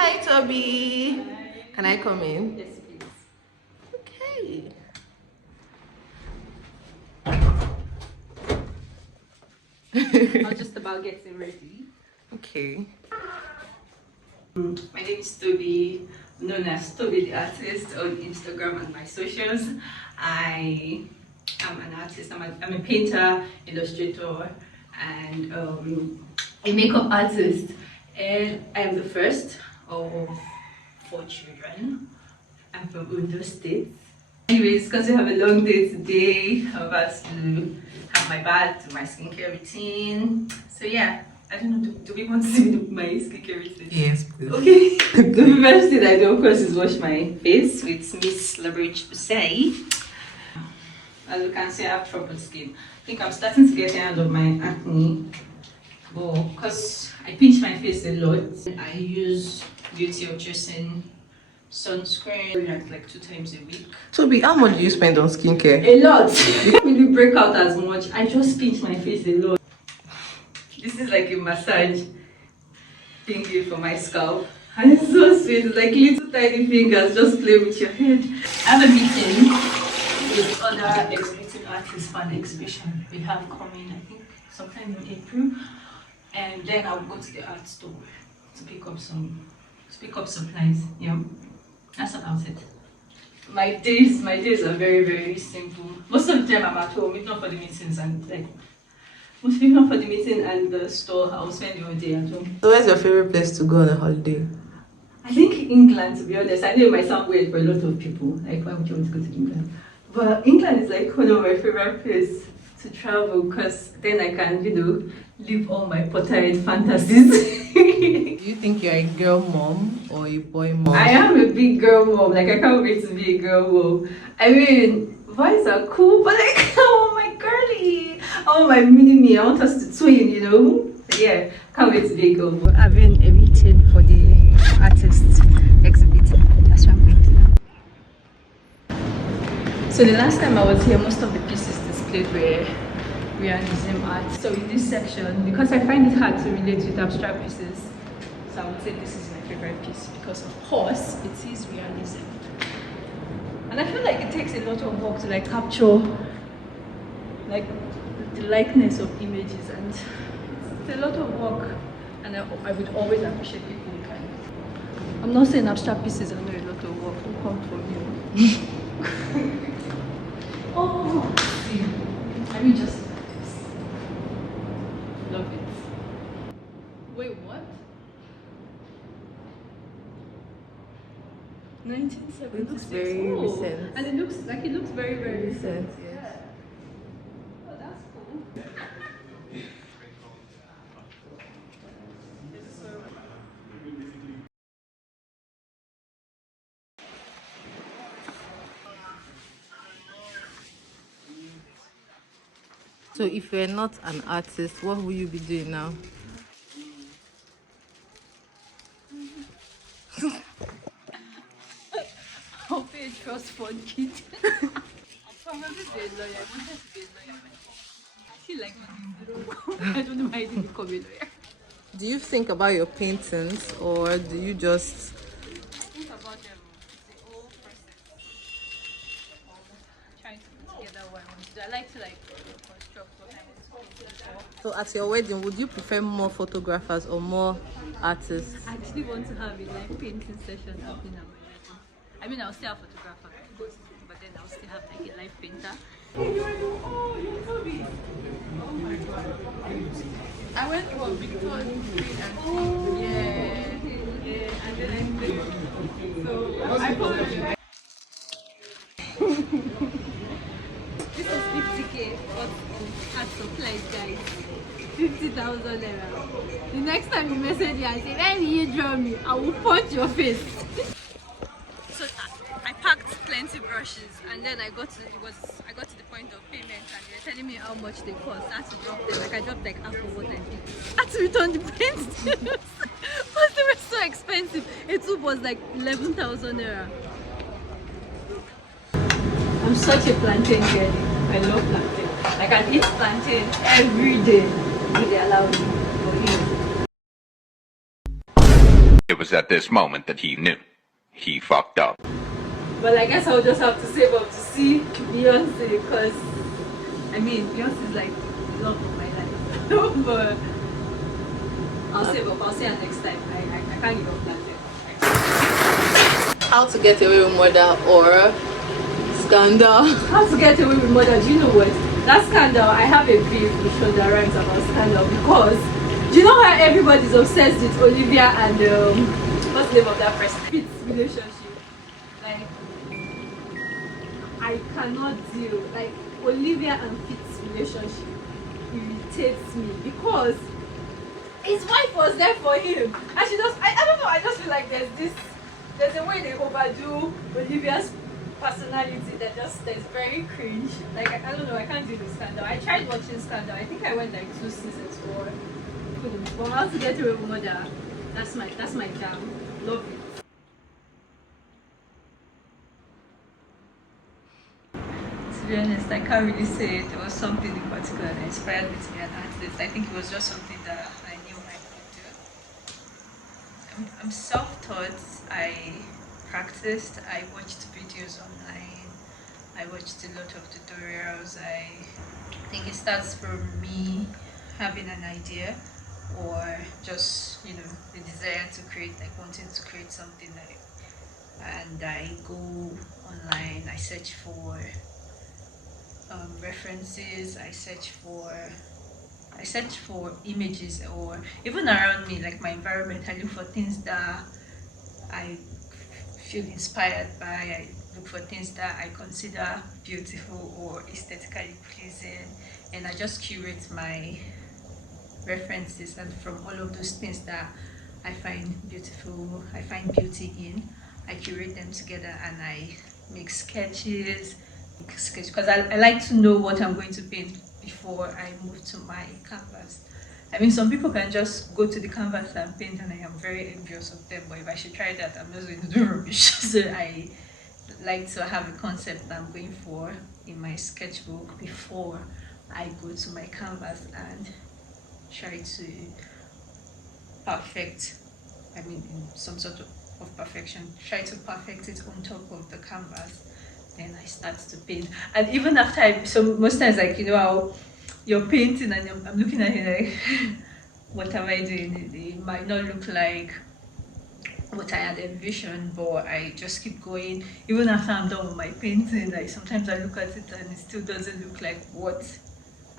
Hi, Tobi. Can I come in? Yes, please. Okay. I'm just about getting ready. Okay. My name is Tobi, known as TobitheArtist on Instagram and my socials. I am an artist. I'm a painter, illustrator, and a makeup artist. And I am the first of 4 children. I'm from Ondo State. Anyways, because we have a long day today, I'm about to have my bath, do my skincare routine. So yeah, I don't know, do we want to see my skincare routine? Yes, please. Okay. The first thing I do, of course, is wash my face with Miss Laberge Say. As you can see, I have troubled skin. I think I'm starting to get tired of my acne. But because I pinch my face a lot, I use Beauty of Dressing sunscreen like 2 times a week. Tobi, how much do you spend on skincare? A lot. I don't really break out as much. I just pinch my face a lot. This is like a massage thingy for my scalp. And it's so sweet. It's like little tiny fingers just play with your head. I have a meeting with other exhibiting artists for an exhibition we have coming, I think, sometime in April. And then I'll go to the art store to pick up supplies. Yeah. That's about it. My days are very, very simple. Most of the time I'm at home, if not for the meetings and like if not for the meeting and the store, I'll spend the whole day at home. So where's your favorite place to go on a holiday? I think England, to be honest. I know it might sound weird for a lot of people. Like, why would you want to go to England? But England is like one of my favorite places to travel because then I can, live all my Potterhead fantasies. Do you think you're a girl mom or a boy mom? I am a big girl mom. Like, I can't wait to be a girl mom. I mean, boys are cool, but like, I want my girly. I want my mini-me. I want us to twin, So yeah, can't wait to be a girl mom. We're having a meeting for the artist exhibiting. That's what I'm going to do. So the last time I was here, most of the pieces displayed were realism art. So in this section, because I find it hard to relate with abstract pieces, so I would say this is my favorite piece because of course it is realism. And I feel like it takes a lot of work to like capture like the likeness of images, and it's a lot of work, and I would always appreciate people who can. I'm not saying abstract pieces are not a lot of work, don't come from you. Oh, see, let me just love it. Wait, what? 1976. It looks very recent. And it looks very, very recent. Yes. Yeah. Oh, that's cool. So if you're not an artist, what will you be doing now? I'll be a trust fund kid. I'll probably be a lawyer. I wanted to be a lawyer. I feel like I don't know why I didn't become a lawyer. Do you think about your paintings or do you just... I think about them, the whole process of trying to put together what I want to do. I like to construct what I want to do. So at your wedding, would you prefer more photographers or more artists? I actually want to have a live painting session happening at my wedding. I mean, I'll still have photographer, of course, but then I'll still have like a live painter. You're Tobi. Oh my god. I went for Victor's Green and Yeah, and then I played. So I followed. this is 50k at supplies, guys. 50,000 naira. The next time you message me and say, when you draw me, I will punch your face. So I packed plenty brushes, and then I got to the point of payment, and they were telling me how much they cost. I had to drop them. Like I dropped like half of what I did. I had to return the paints because they were so expensive. A tube was like 11,000 naira. I'm such a plantain girl. I love plantain. Like I can eat plantain every day if they allow me. But, It was at this moment that he knew. He fucked up. But I guess I'll just have to save up to see Beyonce, because I mean Beyonce is like the love of my life. But I'll save up. I'll see her next time. I can't give up that yet. How to get away with murder or scandal. How to get away with murder? Do you know what? That scandal, I have a beef with Shonda Rhimes about scandal, because do you know how everybody's obsessed with Olivia and what's the name of that person? Pitt's relationship. Like, I cannot deal. Like, Olivia and Pitt's relationship irritates me, because his wife was there for him, and she just I don't know, I just feel like there's a way they overdo Olivia's personality that's very cringe. Like, I don't know, I can't do the scandal. I tried watching scandal. I think I went like 2 seasons for. But How to Get Away with Murder, that's my jam. Love it. To be honest, I can't really say there was something in particular that inspired me to be an artist. I think it was just something that I knew I could do. I'm self-taught. I practiced. I watched videos online. I watched a lot of tutorials. I think it starts from me having an idea, or just, you know, the desire to create, like wanting to create something, like, and I go online, I search for references, I search for images, or even around me, like my environment, I look for things that I feel inspired by. I look for things that I consider beautiful or aesthetically pleasing, and I just curate my references, and from all of those things that I find beautiful, I find beauty in, I curate them together, and I make sketches, because I like to know what I'm going to paint before I move to my canvas. I mean, some people can just go to the canvas and paint, and I am very envious of them, but if I should try that, I'm just going to do rubbish. So I like to have a concept that I'm going for in my sketchbook before I go to my canvas and try to perfect, I mean, in some sort of perfection, try to perfect it on top of the canvas. Then I start to paint, and even after so most times, like, you know how you're painting and I'm looking at it like, what am I doing? It might not look like what I had envisioned, but I just keep going. Even after I'm done with my painting, like sometimes I look at it and it still doesn't look like what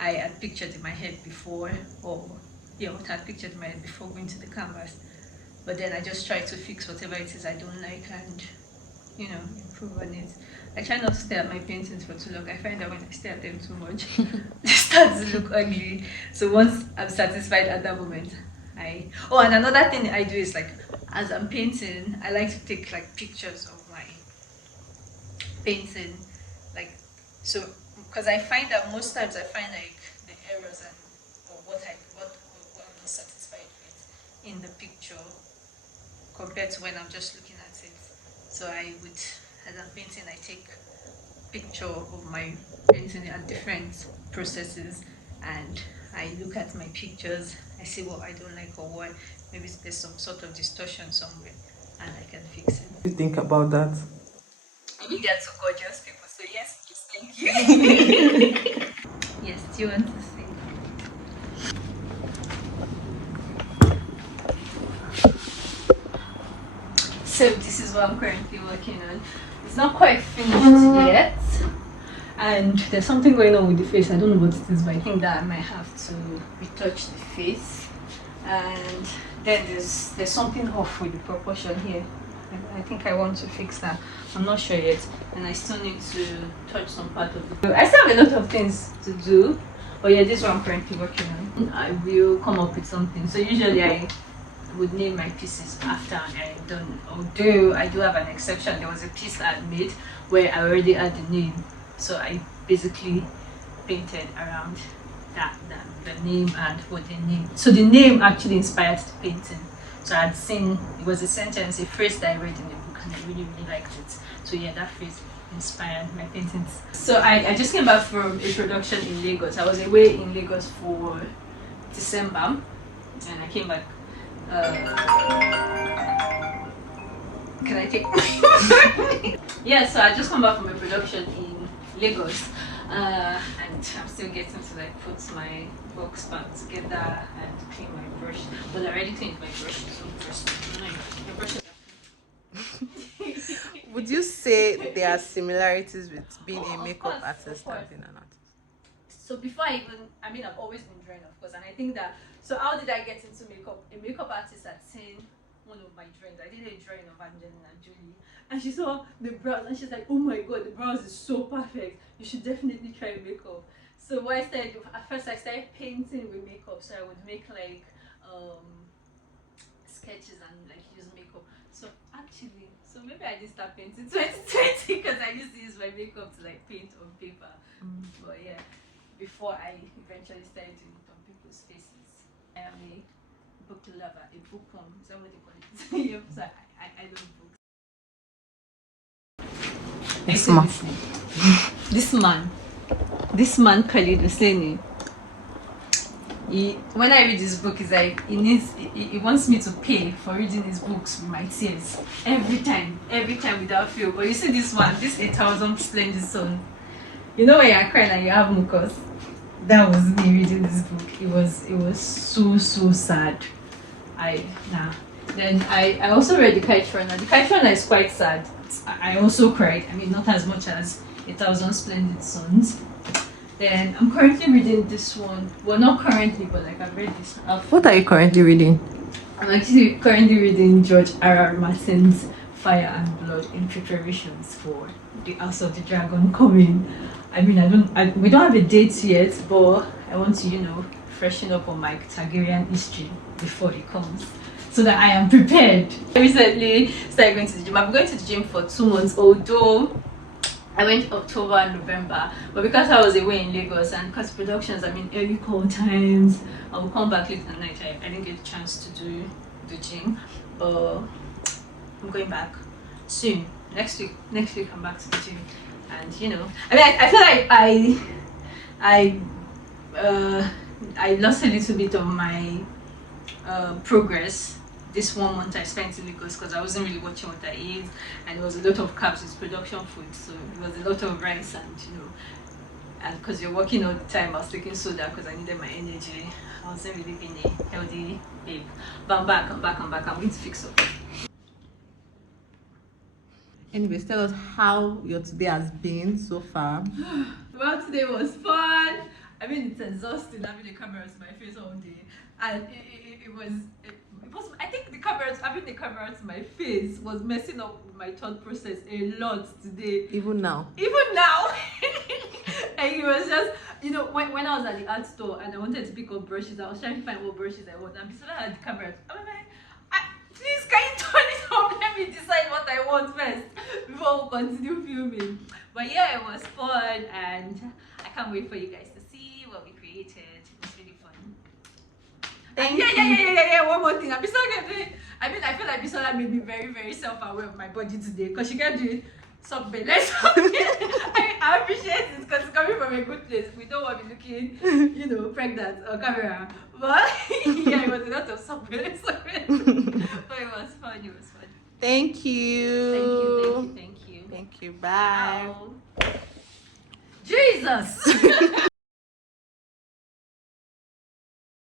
I had pictured in my head before, or what I had pictured in my head before going to the canvas. But then I just try to fix whatever it is I don't like and, you know, improve on it. I try not to stare at my paintings for too long. I find that when I stare at them too much, they start to look ugly. So once I'm satisfied at that moment, and another thing I do is, like, as I'm painting, I like to take like pictures of my painting, like, so, because I find that most times I find like the errors or what I'm not satisfied with in the picture compared to when I'm just looking at it. So I would, as I'm painting, I take picture of my painting at different processes, and I look at my pictures, I see what I don't like, or what maybe there's some sort of distortion somewhere, and I can fix it. What do you think about that? I mean, they're two gorgeous people, so yes, please, thank you. Yes, do you want to sing? So this is what I'm currently working on. It's not quite finished yet, and there's something going on with the face. I don't know what it is, but I think that I might have to retouch the face. And then there's something off with the proportion here. I think I want to fix that. I'm not sure yet, and I still need to touch some part of it. I still have a lot of things to do, but yeah, this is what I'm currently working on. I will come up with something. So usually I would name my pieces after I'm done, although I do have an exception. There was a piece that I made where I already had the name, so I basically painted around the name and what they named. So the name actually inspired the painting. So I had seen, it was a sentence, a phrase that I read in the book, and I really liked it. So yeah, that phrase inspired my paintings. So I just came back from a production in Lagos. I was away in Lagos for December, and I came back Can I take? Yeah, so I just come back from a production in Lagos, and I'm still getting to like put my box back together and clean my brush. But I already cleaned my brush, so first, your brushes Would you say there are similarities with being a Of makeup course, artist of course. and being an artist? So before I mean, I've always been drawing, of course, and I think that. So how did I get into makeup? A makeup artist had seen one of my drawings. I did a drawing of Angelina Jolie, and she saw the brows, and she's like, "Oh my god, the brows is so perfect. You should definitely try makeup." So what I started at first, I started painting with makeup. So I would make like sketches and like use makeup. So actually, so maybe I did start painting 2020 because I used to use my makeup to like paint on paper. But yeah, before I eventually started doing it on people's faces. I am a book lover, a bookworm. Is that what they call it? Yeah, so I love books. This man, Khalid Husseini. When I read his book, it's like he wants me to pay for reading his books with my tears every time without fail. But you see this one, this 8,000 Splendid Sun. You know when you're crying and you have mucus? That was me reading this book. It was so sad. Then I also read The Kite Runner. The Kite Runner is quite sad. I also cried. I mean, not as much as 1,000 Splendid Suns. Then I'm currently reading this one. Well, not currently, but like I've read this. What are you currently reading? I'm actually currently reading George R.R. Martin's Fire and Blood in preparations for the House of the Dragon coming. I mean, we don't have a date yet, but I want to, freshen up on my Targaryen history before it comes, so that I am prepared. I recently started going to the gym. I've been going to the gym for 2 months, although I went October and November, but because I was away in Lagos and because productions, I mean, early call times, I will come back late at night. I didn't get a chance to do the gym, but I'm going back soon. Next week I'm back to the gym, and I mean, I feel like I lost a little bit of my progress this 1 month I spent in Lagos because I wasn't really watching what I ate, and there was a lot of carbs with production food, so it was a lot of rice, and because you're working all the time, I was taking soda because I needed my energy. I wasn't really being a healthy babe, but I'm back. I'm going to fix up. Anyways, tell us how your today has been so far. Well, today was fun. I mean, it's exhausting having the camera to my face all day, and it was. I think having the camera to my face was messing up with my thought process a lot today. Even now. And it was just, when I was at the art store and I wanted to pick up brushes, I was trying to find what brushes I want, and besides I had the camera, I was like, please, can you turn it off? Let me decide what I want first before we continue filming. But yeah, it was fun, and I can't wait for you guys to see what we created. It was really fun. Yeah. One more thing. I feel like Bisola made me very, very self-aware of my body today, because she can do it. Something. I appreciate it because it's coming from a good place. We don't want to be looking, pregnant on camera. But yeah, it was a lot of something. But it was fun. Thank you. Thank you. Bye. Wow. Jesus.